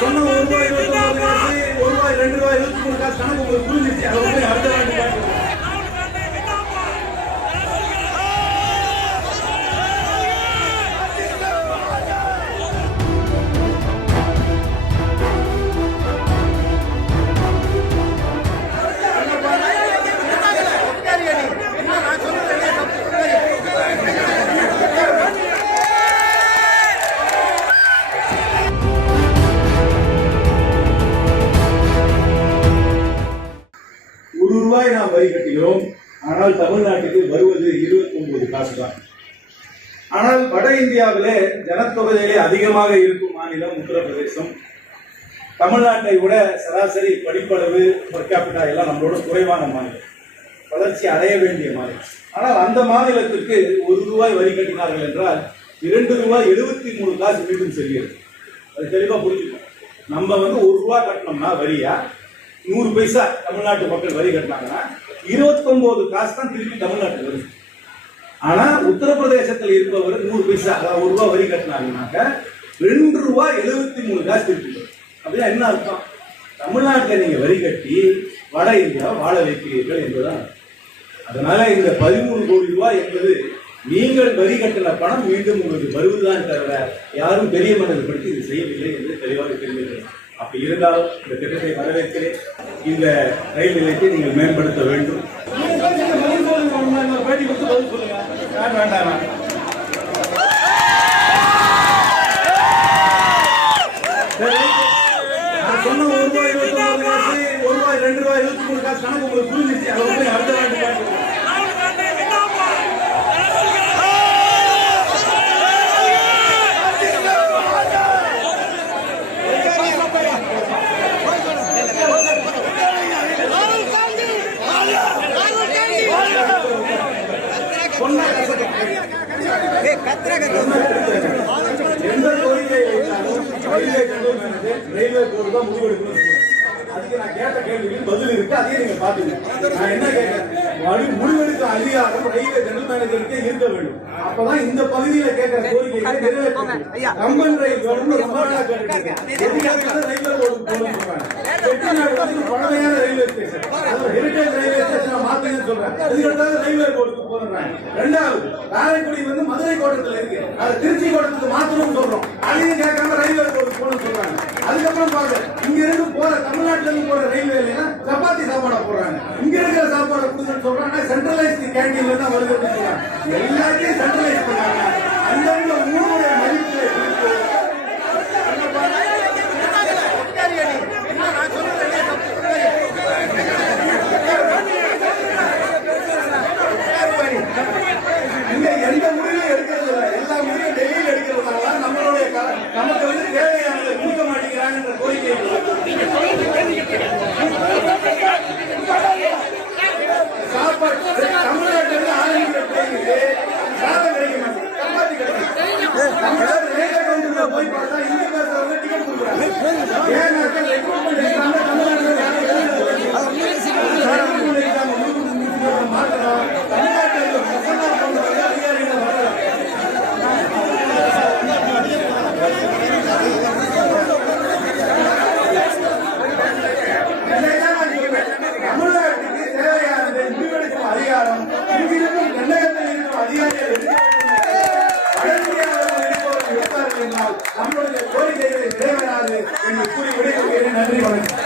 சொன்ன ரூபாய் 29 காசு, ரூபாய் 2 ரூபாய் 23 காசு கணக்கு உங்களுக்கு புரிஞ்சிருச்சு. அதை வந்து அடுத்த வாட்டி காட்டுங்க. ரூபாய் நாம் வரி கட்டுகிறோம். ஆனால் தமிழ்நாட்டுக்கு வருவது 29 காசு தான். ஆனால் வட இந்தியாவிலே ஜனத்தொகையிலே அதிகமாக இருக்கும் மாநிலம் உத்தரப்பிரதேசம். தமிழ்நாட்டை விட சராசரி படிப்பளவு பெர் கேபிட்டா எல்லாம் நம்மளோட குறைவான மாநிலம், வளர்ச்சி அடைய வேண்டிய மாநிலம். ஆனால் அந்த மாநிலத்திற்கு ரூபாய் வரி கட்டினார்கள் என்றால் ரூபாய் 73 காசு மீண்டும் செல்கிறது. அது தெளிவாக புரிஞ்சுக்கணும். நம்ம வந்து ரூபாய் கட்டணும்னா வரியா 100 பைசா தமிழ்நாட்டு மக்கள் வரி கட்டினாங்கன்னா 29 காசு தான் திருப்பி தமிழ்நாட்டுக்கு வருது. ஆனா உத்தரப்பிரதேசத்தில் இருப்பவர் 100 பைசா அதாவது ரூபாய் வரி கட்டினாங்கன்னாக்க ரூபாய் 73 காசு திருப்பி வரும். அப்படின்னா என்ன அர்த்தம்? தமிழ்நாட்டில் நீங்க வரி கட்டி வட இந்தியாவை வாழ வைக்கிறீர்கள் என்பதுதான். அதனால இந்த 13 கோடி ரூபாய் என்பது நீங்கள் வரி கட்டின பணம் மீண்டும் உங்களுக்கு வருவதுதான் தவிர யாரும் பெரிய மனது படுத்தி இது செய்யவில்லை என்று தெளிவாக தெரிவிக்கிறேன். அப்படி இருந்தாலும் இந்த திட்டத்தை வரவேற்கிறேன். இந்த ரயில் நிலையத்தை நீங்கள் மேம்படுத்த வேண்டும். பேட்டி கொடுத்து பதில் சொல்லுங்க. வேண்டாம் நான் சொன்ன ரூபாய் 29 காசு, ரூபாய் 2 ரூபாய் 23 காசு கணக்கு உங்களுக்கு புரிஞ்சிச்சு. அதை வந்து அடுத்த வாட்டி காட்டுங்க. எந்த கோரிக்கை ரயில்வே போர்டு தான் முடிவெடுக்கணும். அதுக்கு நான் கேட்ட கேள்விக்கு பதில் இருக்கு. அதையே நீங்க பாத்துங்க. நான் என்ன கேட்கிறேன், முடிவெடுக்க அதிகாரம் ரயில்வே ஜெனரல் மேனேஜருக்கே இருக்க வேண்டும். அப்பதான் இந்த பகுதியில கேட்கிற கோரிக்கைகளை நிறைவேற்றும். கம்பன் ரயில் ரொம்ப நாளா கேட்டுருக்கேன். ரயில்வே போர்டு போகணும்னு சொல்றாங்க. பழமையான ரயில்வே ஸ்டேஷன், ஹெரிடேஜ் ரயில்வே ஸ்டேஷனை மாத்துங்கன்னு சொல்றேன். அதுக்கு ரயில்வே போர்டுக்கு போறாங்க. ரெண்டாவது காரைக்குடி வந்து மதுரை கோட்டத்தில் இருக்கு, அதை திருச்சி கோட்டத்துக்கு மாத்தணும்னு சொல்றோம். அதையும் கேட்காம ரயில்வே போர்டுக்கு போகணும்னு சொல்றாங்க. அதுக்கப்புறம் பாருங்க, இங்க இருந்து போற தமிழ்நாட்டுல இருந்து போற ரயில்வே சப்பாத்தி சாப்பாடை போடுறாங்க. இங்க இருக்கிற சாப்பாடை கொடுத்துன்னு சொல்றாங்க. சென்ட்ரலைஸ்ட் கேண்டீன்ல தான் வருது சொல்றாங்க. எல்லாத்தையும் சென்ட்ரலைஸ் பண்ணாங்க. அந்தந்த ஊருடைய மதிப்பு எந்த முடிவையும் எடுக்கிறது இல்லை. எல்லா முடிவையும் டெல்லியில் எடுக்கிறதுனால நம்மளுடைய நமக்கு வந்து தேவையானதை கொடுக்க மாட்டேங்கிறாங்க கோரிக்கை. சாப்பாடு தமிழ்நாட்டில் ஆரம்பிக்கிற ட்ரெயினுக்கு சாதம் கிடைக்க மாட்டேங்குது, சப்பாத்தி கிடைக்கும். தமிழ்நாடு ரயில்வே கவுண்டர்ல போய் பார்த்தா இந்தி பேசுறவங்க டிக்கெட் கொடுக்குறாங்க. ஏன்னாக்கா ரெக்ரூட்மெண்ட் எக்ஸாம்ல தமிழ்நாட்டில் மாற்றணும். தமிழ்நாட்டில் அதிகாரிகள் வர தமிழ்நாட்டுக்கு தேவையானதை முடிவெடுக்கும் அதிகாரம் இங்கிருக்கும் தமிழகத்தில் இருக்கும் அதிகாரிகள் வடஇந்தியாவில் இருப்பவர்கள் எடுத்தார்கள் என்றால் நம்மளுடைய கோரிக்கைகளை நிறைவேறாது என்று கூறி விடைபெறுகிறேன். நன்றி, வணக்கம்.